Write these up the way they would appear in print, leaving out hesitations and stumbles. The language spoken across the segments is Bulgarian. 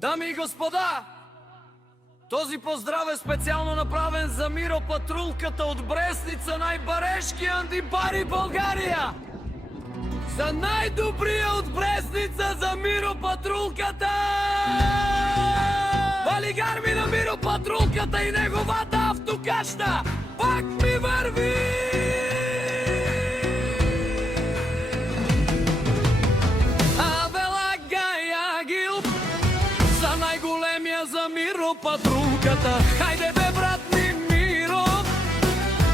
Дами и господа, този поздрав е специално направен за Миропатрулката от Брестница, най-барешки антипари България! За най-добрия от Брестница, за Миропатрулката! Валигарми на Миропатрулката и неговата автокаща! Пак ми върви! За Миропатрулката. Хайде бе, брат ми Миро,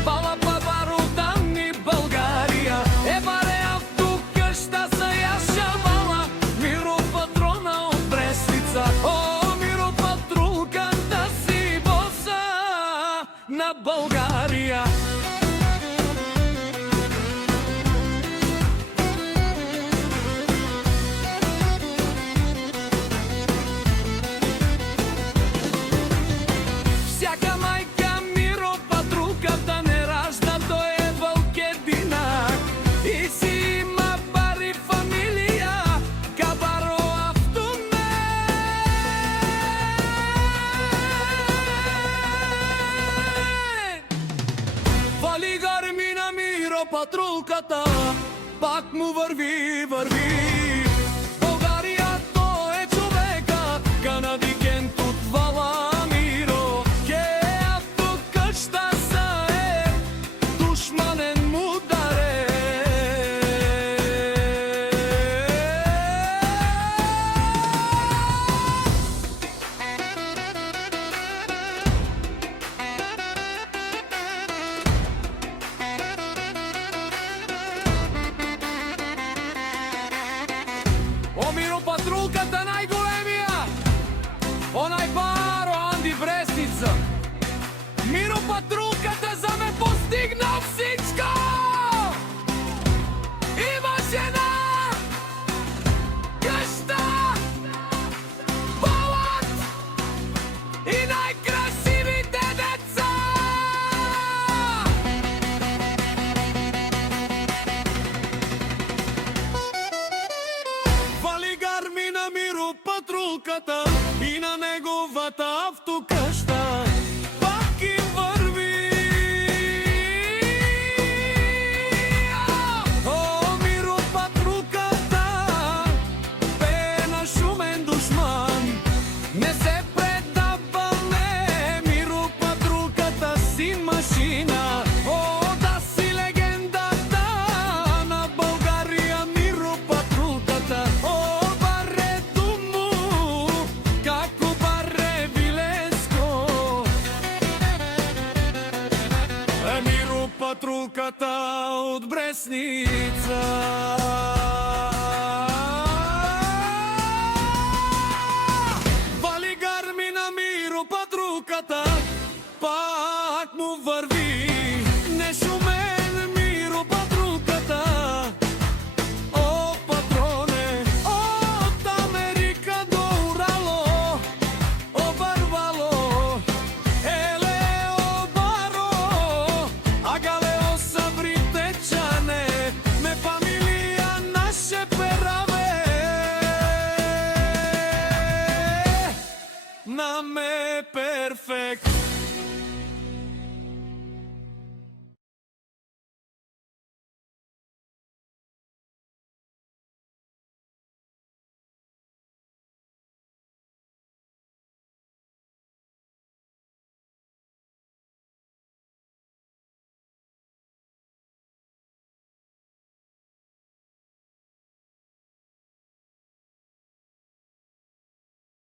бала бабаро, там ни България. Баре автокъща са я шамала, Миропатрона от Брестница. О, Миропатрулката си боса на България. Валигарми на Миропатрулката, пак му върви, върви. България, той е човека, канадикент от Вала Миро. Ке автокъща са е, душманен му даре. О, Миропатрулката най-големия, о, най-баро Анди Брестница. Миропатрулката за ме постигна всичко! Има жена, къща, палат и най-красивите деца! Валигарми на Миропатрулката и на неговата автокъща, пак им върви. О, Миропатрулката бе на шумен душман, не се предава, не, Миропатрулката си машина. О, да си легендата на България, Миропатрулката. О, барето му, како баре Вилеско. Миропатрулката от Брестница.